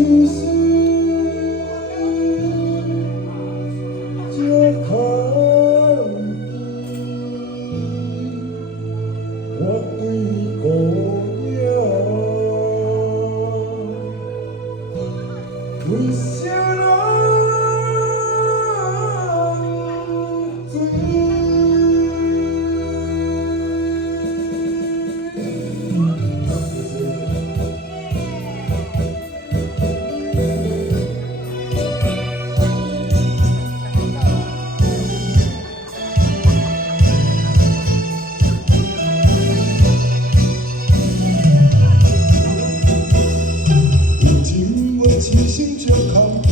其实这空我对孤鸟，为啥人醉？有情我痴心这空气，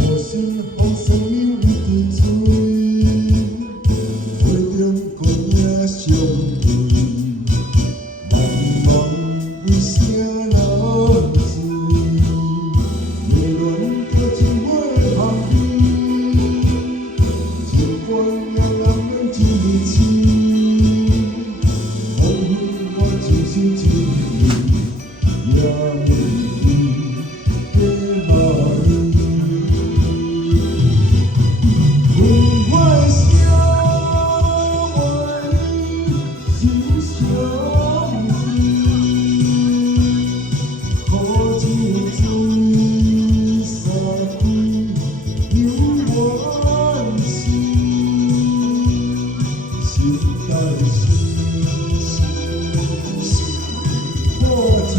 无心风霜流离滴水，杯中孤影相对，茫茫为啥人醉？迷恋着情花的香气，情关让人们记不起，仿佛我就是一人。也未记的梦里，分外相爱，心相依，可知醉三更有怨思，心在心。我情。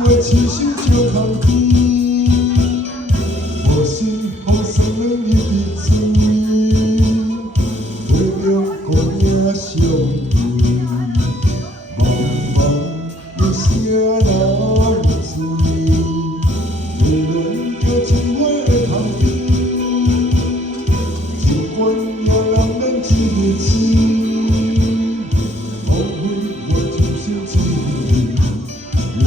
我痴心照空气，无心风霜冷一滴水，杯中孤影相对，茫茫为啥人醉？迷恋着情花的香气，情关也让人记不起，仿佛我就是一人。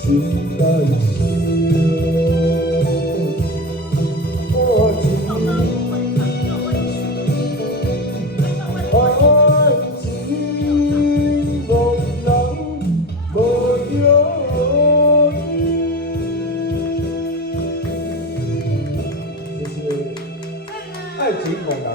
心在心，我情爱情无人无忧郁。谢谢，爱情某人。